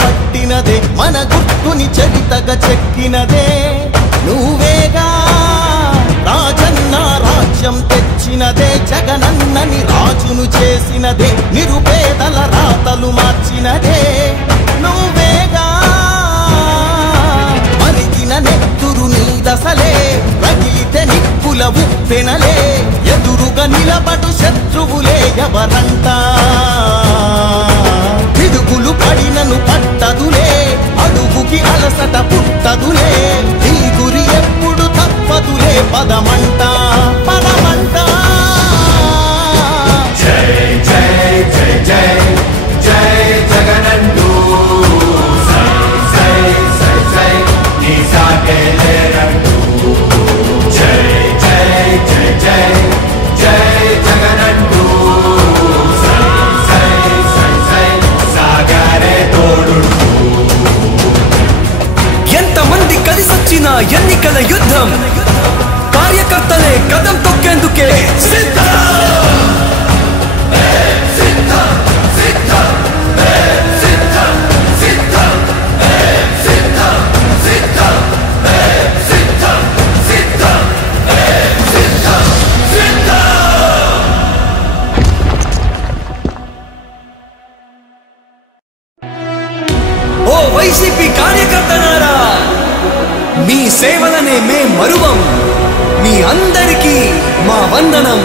పట్టినదే మన గుర్తుని చరితగా చెక్కినదే నువ్వేగా రాజన్న రాజ్యం తెచ్చినదే జగనన్నని రాజును చేసినదే నిరుపేదల రాతలు మార్చినదే నువ్వేగా మరిగిన నెత్తురు నీ దశలే రగిలితే నిప్పుల ఉప్పెనలే ఎదురుగా నిలబడు శత్రువులే ఎవరంట పిడుగులు పడినను పట్టదులే అడుగుకి అలసట పుట్టదులే ఈ గురి ఎప్పుడు తప్పదులే పదమంట పదమంట జై జై జై జై జై జగనంటూ సై సై సై సై నీ సాటే లేరంటూ జై జై జై జై జై జగనంటూ సై సై సై సై సాగరే తోడుంటూ ఎంతమంది కలిసొచ్చిన ఎన్నికల యుద్ధం కార్యకర్తలే కదం తొక్కేందుకే సిద్ధం ఓ వైసీపీ కార్యకర్తలారా మీ సేవలనే మే మరువం మీ అందరికీ మా వందనం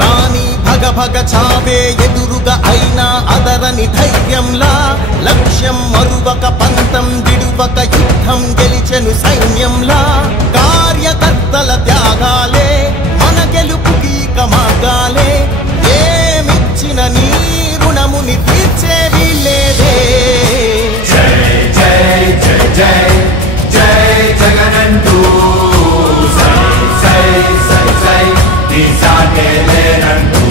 రాణి భగ భగ చావే ఎదురుగా అయినా అదరని ధైర్యంలా లక్ష్యం మరువక పంతం విడువక యుద్ధం గెలిచెను సైన్యంలా కార్యకర్తల త్యాగాలే మన గెలుపుకి మార్గాలే ఏమిచ్చిన నీ రుణముని తీర్చేవి లేదే జై జై జై జై జై జగనంటూ సై సై సై సై నీ సాటే లేరంటూ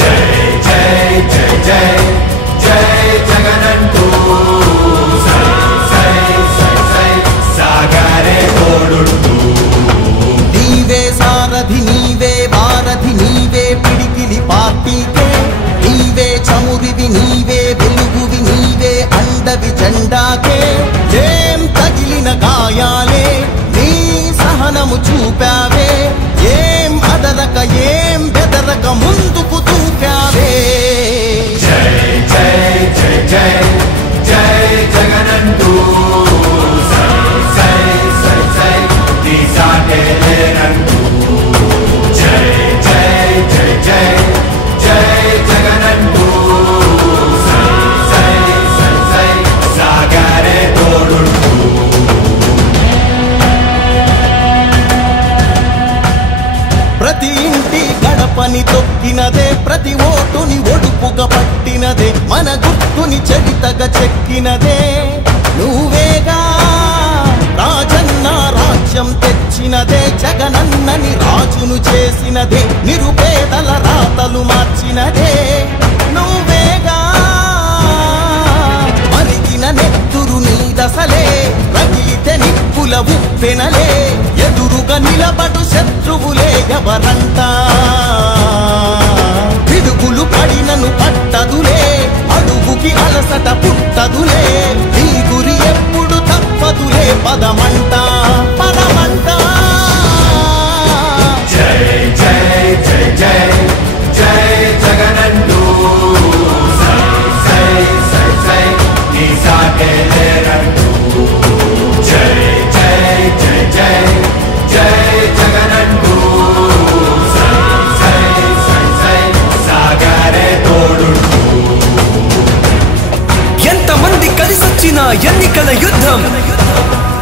జై జై జై జై జై జగనంటూ సై సై సై సై సాగరే తోడుంటూ నీవే సారథి నీవే వారధి నీవే పిడికిలి పార్టీకే నీవే చమురివి నీవే వెలుగువి నీవే అండవి జెండాకే ఏం తగిలిన గాయాలే నీ సహనము చూపావే ఏం అదరక ఏం బెదరక ముందుకు దూకావే జై జై జై జై జై జగనంటూ సై సై సై సై నీ సాటే లేరంటూ జై జై జై జై జై జగనంటూ సై సై సై సై సాగరే తోడుంటూ ప్రతి ఇంటి గడపని తొక్కినదే ప్రతి ఓటుని ఒడుపుగా పట్టినదే మన గుర్తుని చరితగా చెక్కినదే నువ్వేగా రాజన్న రాజ్యం తెచ్చినదే జగనన్నని రాజును చేసినదే నిరుపేదల రాతలు మార్చినదే నువ్వేగా మరిగిన నెత్తురు నీ దశలే రగిలితే నిప్పుల ఉప్పెనలే ఎదురుగా నిలబడు శత్రువులే ఎవరంట పిడుగులు పడినను పట్టదులే అడుగుకి అలసట పుట్టదులే ఈ గురి ఎప్పుడు తప్పదులే పదమంట పదమంట జై జై జై జై జై జగనంటూ సై సై సై సై నీ సాటే లేరంటూ జై జై జై జై జై జగనంటూ సై సై సై సై సాగరే తోడుంటూ ఎంతమంది కలిసొచ్చిన ఎన్నికల యుద్ధం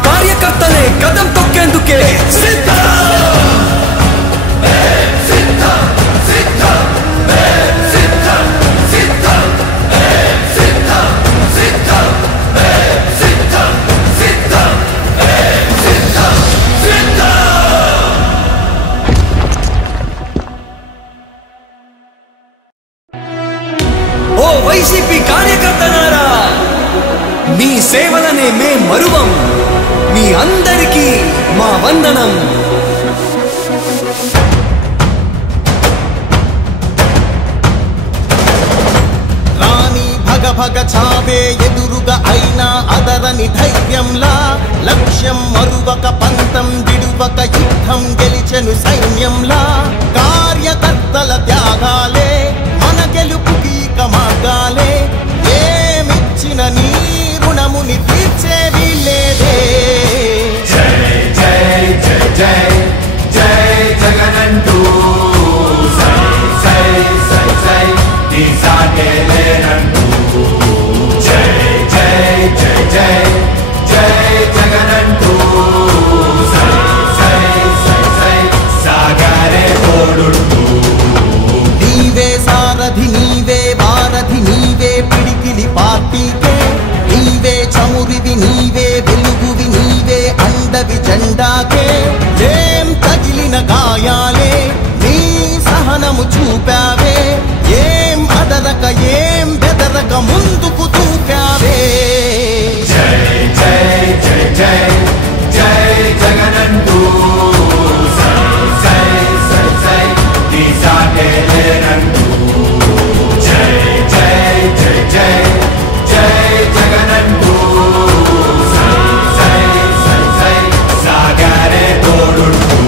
కార్యకర్తలే కదం తొక్కేందుకే సిద్ధం ఓ వైసీపీ కార్యకర్తలారా మీ సేవలనే మే మరువం మీ అందరికీ మా వందనం భగ చావే ఎదురుగా అయినా అదరని ధైర్యంలా లక్ష్యం మరువక పంతం విడువక యుద్ధం గెలిచెను సైన్యంలా కార్యకర్తల త్యాగాలే మన గెలుపుకి మార్గాలే ఏమిచ్చిన నీ రుణముని తీర్చేవి లేదే జై జై జై జై జై జగనంటూ సై సై సై సై నీ సాటే లేనంటూ జై జై జై జై జై జగనంటూ సై సై సై సై సాగరే తోడుంటూ నీవే సారథి నీవే వారధి నీవే పిడికిలి పార్టీకే నీవే చమురివి నీవే వెలుగువి నీవే అండవి జెండాకే ఏం తగిలిన గాయాలే నీ సహనము చూపావే ఏం అదరక ఏం బెదరక ముందుకు దూకావే జై జై జై జై జై జగనంటూ సై సై సై సై నీ సాటే లేనంటూ జై జై జై జై జై జగనంటూ సై సై సై సై సాగరే తోడుంటూ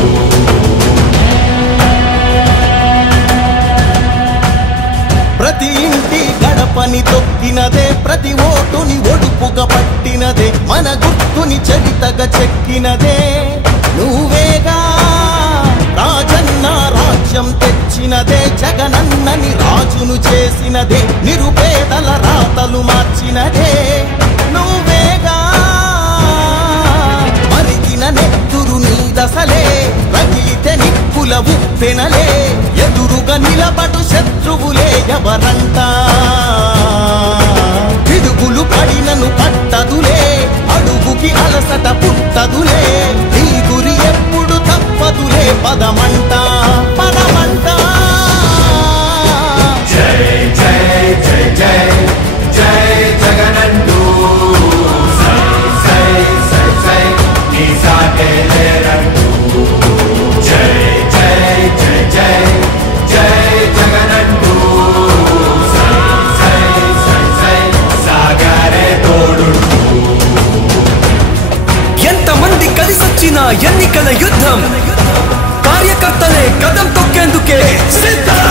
ప్రతి ఇంటి గడపని తొక్కినదే ప్రతి ఓటుని ఒడుపుగా పట్టినదే మన గుర్తుని చరితగా చెక్కినదే నువ్వేగా రాజన్న రాజ్యం తెచ్చినదే జగనన్నని రాజును చేసినదే నిరుపేదల రాతలు మార్చినదే నువ్వేగా మరిగిన నెత్తురు నీ దశలే రగిలితే నిప్పుల ఉప్పెనలే ఎదురుగా నిలబడు శత్రువులే ఎవరంట పిడుగులు పడినను పట్టదులే అడుగుకి అలసట పుట్టదులే నీ గురి ఎప్పుడు తప్పదులే పదమంట పదమంట జై జై జై జై జై జగనంటూ సై సై సై సై నీ సాటే లేనంటూ జై జై జై జై జై జగనంటూ సై సై సై సై సాగరే తోడుంటూ ఎంతమంది కలిసొచ్చిన ఎన్నికల యుద్ధం కార్యకర్తలే కదం తొక్కేందుకే సిద్ధం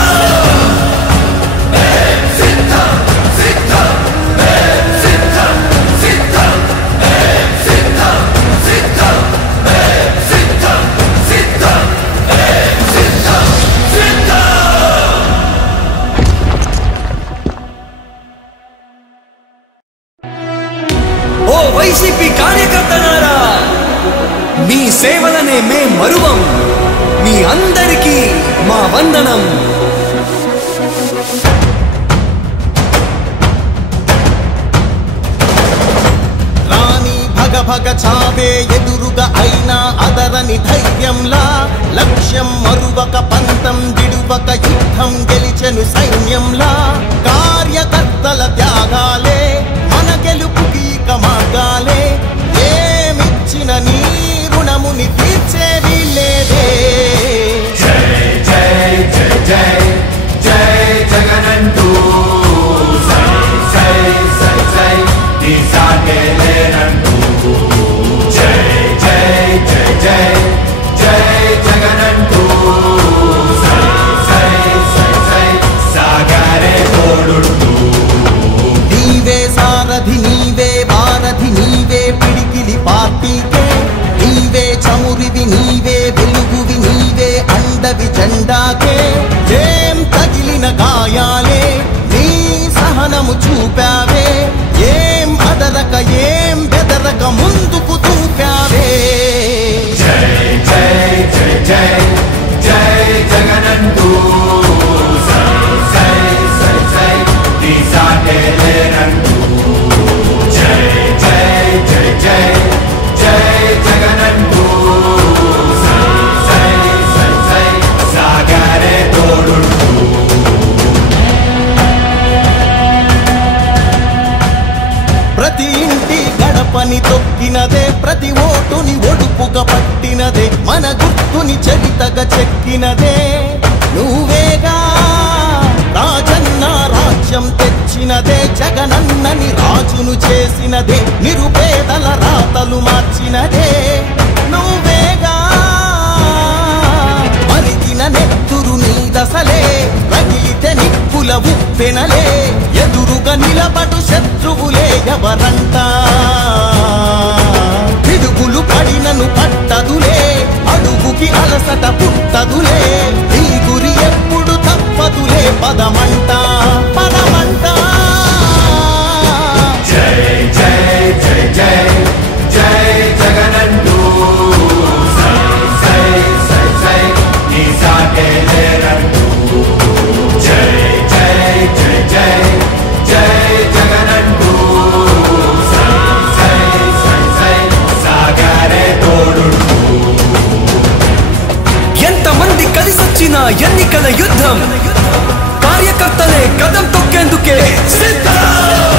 ఓ వైసీపీ కార్యకర్తలారా మీ సేవలనే మే మరువం మీ అందరికీ మా వందనం రాణి భగ భగ చావే ఎదురుగా అయినా అదరని ధైర్యంలా లక్ష్యం మరువక పంతం విడువక యుద్ధం గెలిచెను సైన్యంలా కార్యకర్తల త్యాగాలే మన గెలుపుకి మార్గాలే ఏమిచ్చిన నీ రుణముని తీర్చేవి లేదే జై జై జై జై జై జగనంటూ సై సై సై సై నీ సాటే లేనంటూ జై జై జై జై జై జగనంటూ సై సై సై సై సాగరే తోడుంటూ నీవే సారథి నీవే వారధి నీవే పిడికిలి పార్టీకే నీవే చమురివి నీవే వెలుగువి నీవే అండవి జెండాకే ఏం తగిలిన గాయాలే నీ సహనము చూపావే ఏం అదరక ఏం బెదరక ముందుకు దూకావే జై జై జై జై జై జగనంటూ సై సై సై సై నీ సాటే లేనంటూ జై జై జై జై జై జగనంటూ సై సై సై సై సాగరే తోడుంటూ ప్రతి ఇంటి గడపని తొక్కినదే ప్రతి ఓటుని ఒడుపుగా పట్టినదే మన గుర్తుని చరితగా చెక్కినదే నువ్వేగా రాజన్న రాజ్యం తెచ్చినదే, జగనన్నని రాజును చేసినదే, నిరుపేదల రాతలు మార్చినదే నువ్వేగా. మరిగిన నెత్తురు నీ దశలే, రగిలితే నిప్పుల ఉప్పెనలే, ఎదురుగా నిలబడు శత్రువులే ఎవరంట. పిడుగులు పడినను పట్టదులే, అడుగుకి అలసట పుట్టదులే, ఈ గురి ఎప్పుడు తప్పదులే, పదమంట పదమంట. జై జై జై జై జై జగనంటూ సై సై సై సై నీ సాటే లేరంటూ. జై జై జై జై జై జగనంటూ సై సై సై సై సాగరే తోడుంటూ. ఎంతమంది కలిసొచ్చిన ఎన్నికల యుద్ధం